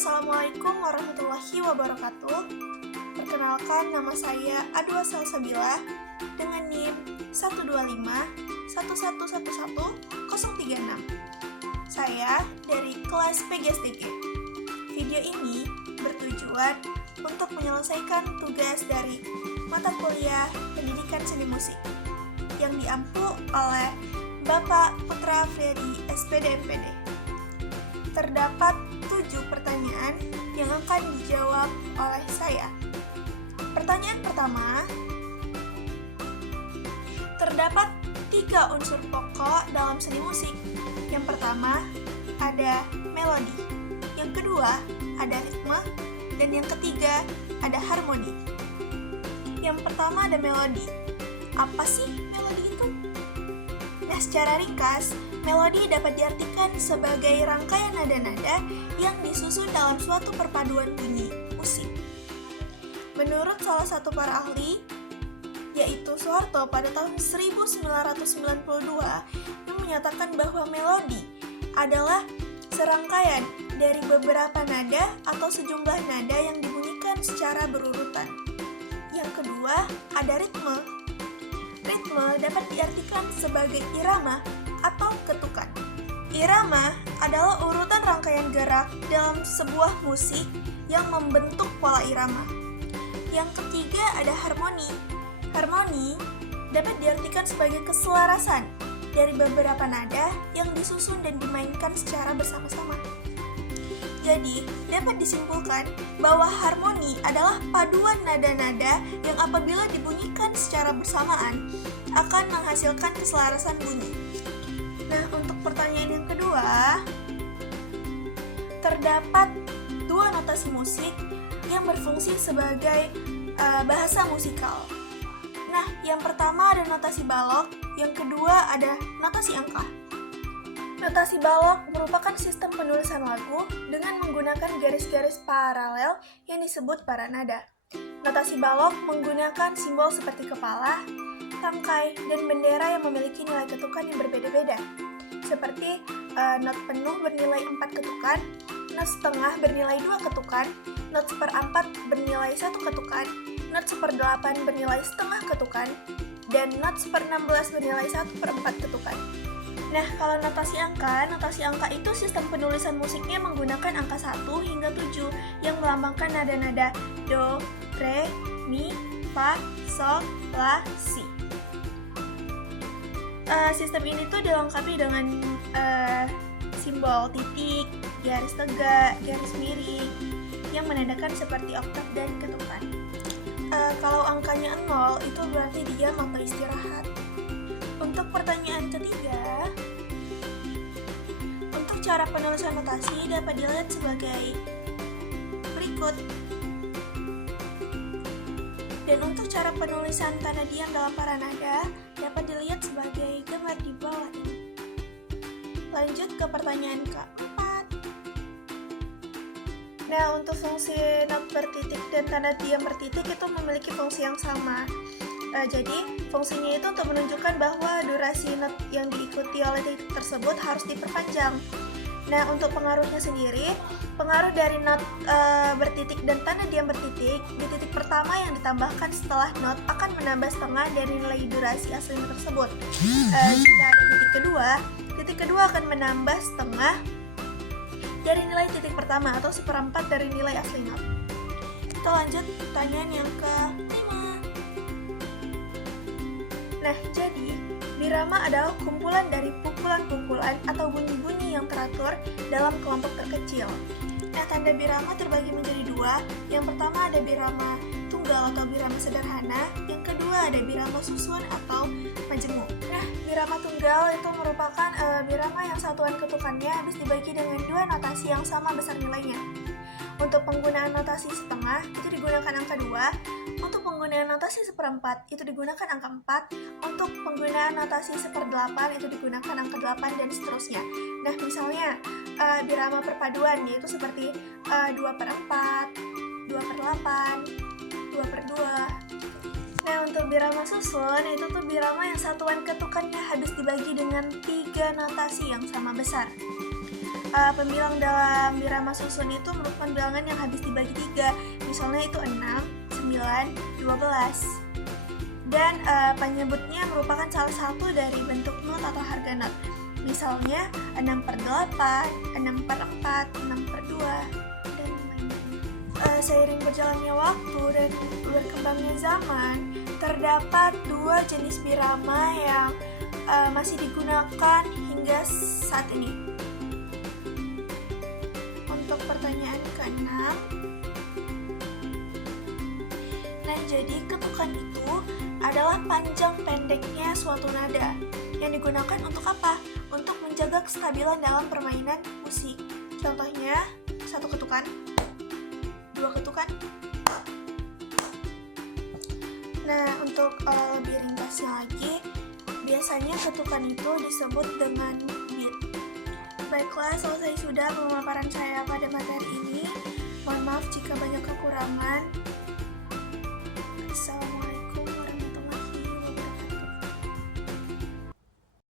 Assalamualaikum warahmatullahi wabarakatuh. Perkenalkan, nama saya Adwa Salsabila dengan NIM 12511111036. Saya dari kelas PGSTG. Video ini bertujuan untuk menyelesaikan tugas dari mata kuliah Pendidikan Seni Musik yang diampu oleh Bapak Putra Friadi SPD MPD. Terdapat 7 pertanyaan yang akan dijawab oleh saya. Pertanyaan pertama, terdapat 3 unsur pokok dalam seni musik. Yang pertama, ada melodi. Yang kedua, ada ritme. Dan yang ketiga, ada harmoni. Yang pertama ada melodi. Apa sih melodi itu? Nah, secara ringkas, melodi dapat diartikan sebagai rangkaian nada-nada yang disusun dalam suatu perpaduan bunyi musik. Menurut salah satu para ahli, yaitu Soeharto pada tahun 1992, yang menyatakan bahwa melodi adalah serangkaian dari beberapa nada atau sejumlah nada yang dibunyikan secara berurutan. Yang kedua, ada ritme. Ritme dapat diartikan sebagai irama atau ketukan. Irama adalah urutan rangkaian gerak dalam sebuah musik yang membentuk pola irama. Yang ketiga ada harmoni. Harmoni dapat diartikan sebagai keselarasan dari beberapa nada yang disusun dan dimainkan secara bersama-sama. Jadi, dapat disimpulkan bahwa harmoni adalah paduan nada-nada yang apabila dibunyikan secara bersamaan akan menghasilkan keselarasan bunyi. Nah, untuk pertanyaan yang kedua, terdapat 2 notasi musik yang berfungsi sebagai bahasa musikal. Nah, yang pertama ada notasi balok, yang kedua ada notasi angka. Notasi balok merupakan sistem penulisan lagu dengan menggunakan garis-garis paralel yang disebut paranada. Notasi balok menggunakan simbol seperti kepala, tangkai, dan bendera yang memiliki nilai ketukan yang berbeda-beda. Seperti not penuh bernilai 4 ketukan, not setengah bernilai 2 ketukan, not seperempat bernilai 1 ketukan, not seperdelapan bernilai setengah ketukan, dan not 1/16 bernilai 1/4 ketukan. Nah, kalau notasi angka itu sistem penulisan musiknya menggunakan angka 1 hingga 7 yang melambangkan nada-nada do, re, mi, fa, sol, la, si. Sistem ini tuh dilengkapi dengan simbol titik, garis tegak, garis miring yang menandakan seperti oktav dan ketukan. Kalau angkanya 0 itu berarti diam atau istirahat. Untuk pertanyaan ketiga, untuk cara penulisan notasi dapat dilihat sebagai berikut. Dan untuk cara penulisan tanda diam dalam paranada dapat dilihat sebagai gambar di bawah ini. Lanjut ke pertanyaan keempat. Nah, untuk fungsi not bertitik dan tanda diam bertitik itu memiliki fungsi yang sama. Jadi, fungsinya itu untuk menunjukkan bahwa durasi not yang diikuti oleh titik tersebut harus diperpanjang. Nah, untuk pengaruhnya sendiri, pengaruh dari not bertitik dan tanda diam bertitik di titik pertama yang ditambahkan setelah not akan menambah setengah dari nilai durasi asli not tersebut. Jika ada titik kedua akan menambah setengah dari nilai titik pertama atau 1/4 dari nilai asli not. Kita lanjut pertanyaan yang kelima. Nah, jadi birama adalah kumpulan dari pukulan-pukulan atau bunyi-bunyi yang teratur dalam kelompok terkecil. Nah, tanda birama terbagi menjadi 2. Yang pertama ada birama tunggal atau birama sederhana. Yang kedua ada birama susun atau majemuk. Nah, birama tunggal itu merupakan birama yang satuan ketukannya habis dibagi dengan 2 notasi yang sama besar nilainya. Untuk penggunaan notasi setengah itu digunakan angka 2. Untuk penggunaan notasi 1/4 itu digunakan angka 4. Untuk penggunaan notasi 1/8 itu digunakan angka 8 dan seterusnya. Nah, misalnya birama perpaduan yaitu seperti 2/4, 2/8, 2/2. Nah, untuk birama susun itu tuh birama yang satuan ketukannya habis dibagi dengan 3 notasi yang sama besar. pembilang dalam birama susun itu merupakan bilangan yang habis dibagi 3. Misalnya itu 6, 9, 12. Dan penyebutnya merupakan salah satu dari bentuk not atau harga not. Misalnya 6/8, 6/4, 6/2, dan lain-lain. Seiring berjalannya waktu dan berkembangnya zaman, terdapat 2 jenis birama yang masih digunakan hingga saat ini. Untuk pertanyaan ke-6, nah jadi ketukan itu adalah panjang pendeknya suatu nada yang digunakan untuk apa? Untuk menjaga kestabilan dalam permainan musik. Contohnya, 1 ketukan, 2 ketukan. Nah, untuk lebih ringkasnya lagi, biasanya ketukan itu disebut dengan beat. Baiklah, selesai sudah pemaparan saya pada materi ini. Mohon maaf jika banyak kekurangan.